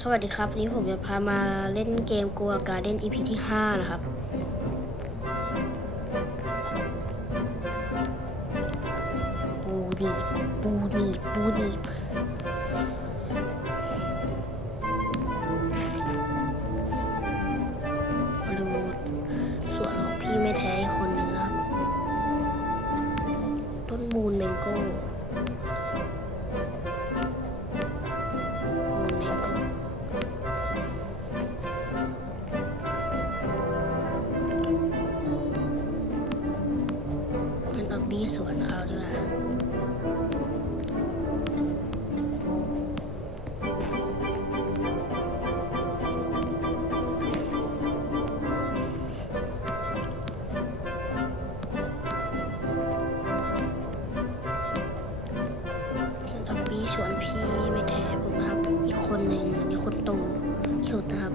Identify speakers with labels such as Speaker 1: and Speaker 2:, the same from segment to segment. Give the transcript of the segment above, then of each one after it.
Speaker 1: สวัสดีครับวันนี้ผมจะพามาเล่นเกมกัวการ์เด้น EP ที่ 5 นะครับ ปูนีปูนีปูนี สวนพี่ไม่แท้ผมครับ อีกคนหนึ่งอันนี้คนโตสุดนะครับ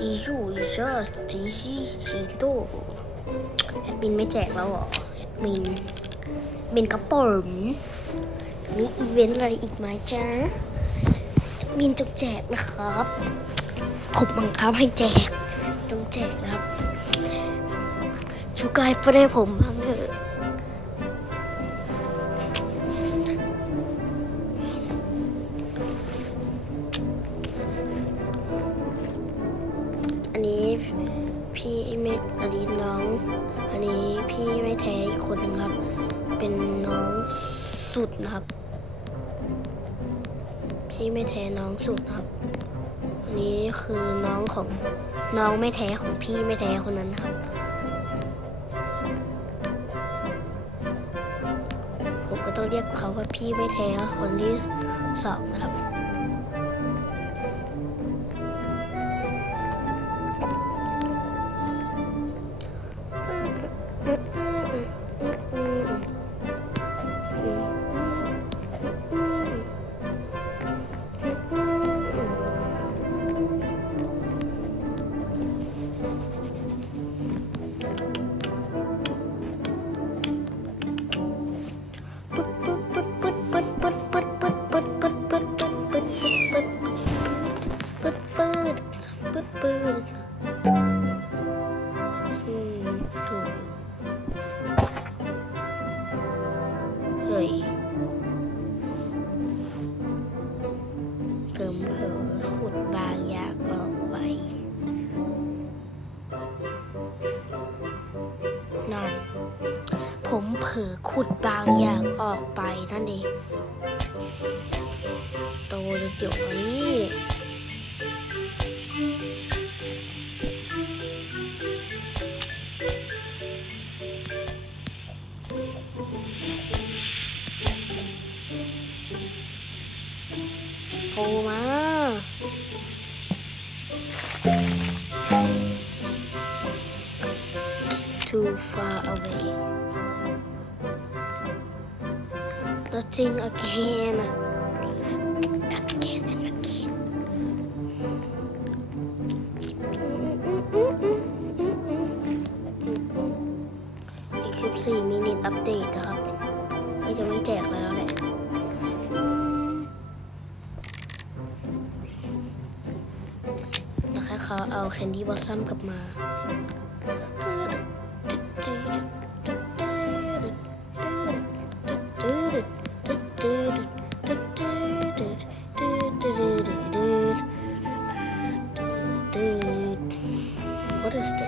Speaker 1: อีรูอีเจอร์จีซีซีโต แอดมินไม่แจกแล้วหรอแอดมินเป็นกระป๋มมีอีเวนต์อะไรอีกไหมจ๊ะแอดมินจะแจกนะครับผมบังคับให้แจกต้องแจกนะครับชูกายประเดผมบ้างเถอะ พี่ไม่อันนี้น้อง อันนี้พี่ไม่แท้อีกคนนึงครับ เป็นน้องสุดนะครับ พี่ไม่แท้น้องสุดนะครับ อันนี้คือน้องของน้องไม่แท้ของพี่ไม่แท้คนนั้นครับผมก็ต้องเรียกเขาว่าพี่ไม่แท้คนที่สองนะครับ ปึ๊ดปึ๊ดปึ๊ดปึ๊ดอืมถูกเฮ้ยเพิ่มเผลอขุดบางอย่างออกไปนั่นผมเผลอขุดบางอย่างออกไปนั่นเองโตเลยเดี๋ยวนี้ too far away Nothing again. Again and again. อีกคลิปสี่มินิทอัปเดตนะครับไม่จะไม่แจกแล้วแหละ เขาเอาแคนดี้บอสซัมกลับมา What is this?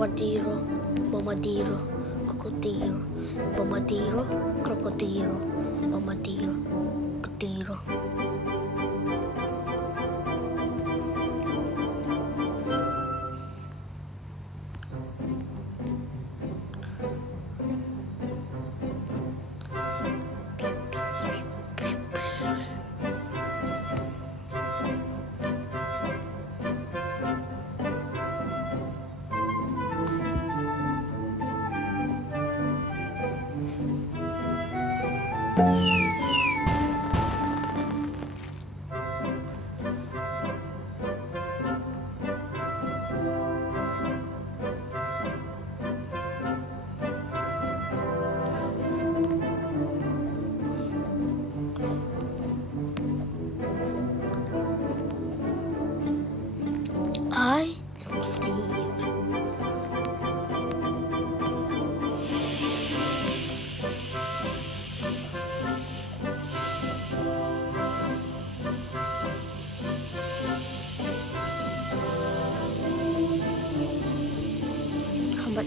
Speaker 1: Bombardiro, bombardiro, crocodilo, bombardiro, crocodilo, bombardiro, crocodilo.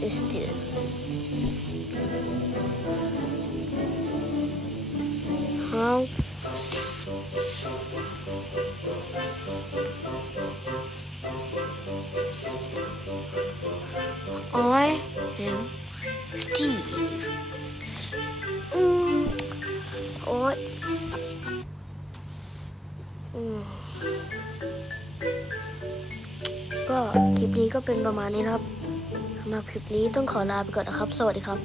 Speaker 1: Is this? How? I am Steve อืมโอ๊ยอืมก็คลิปนี้ก็เป็นประมาณนี้นะครับ สำหรับคลิปนี้ต้องขอลาไปก่อนนะครับ สวัสดีครับ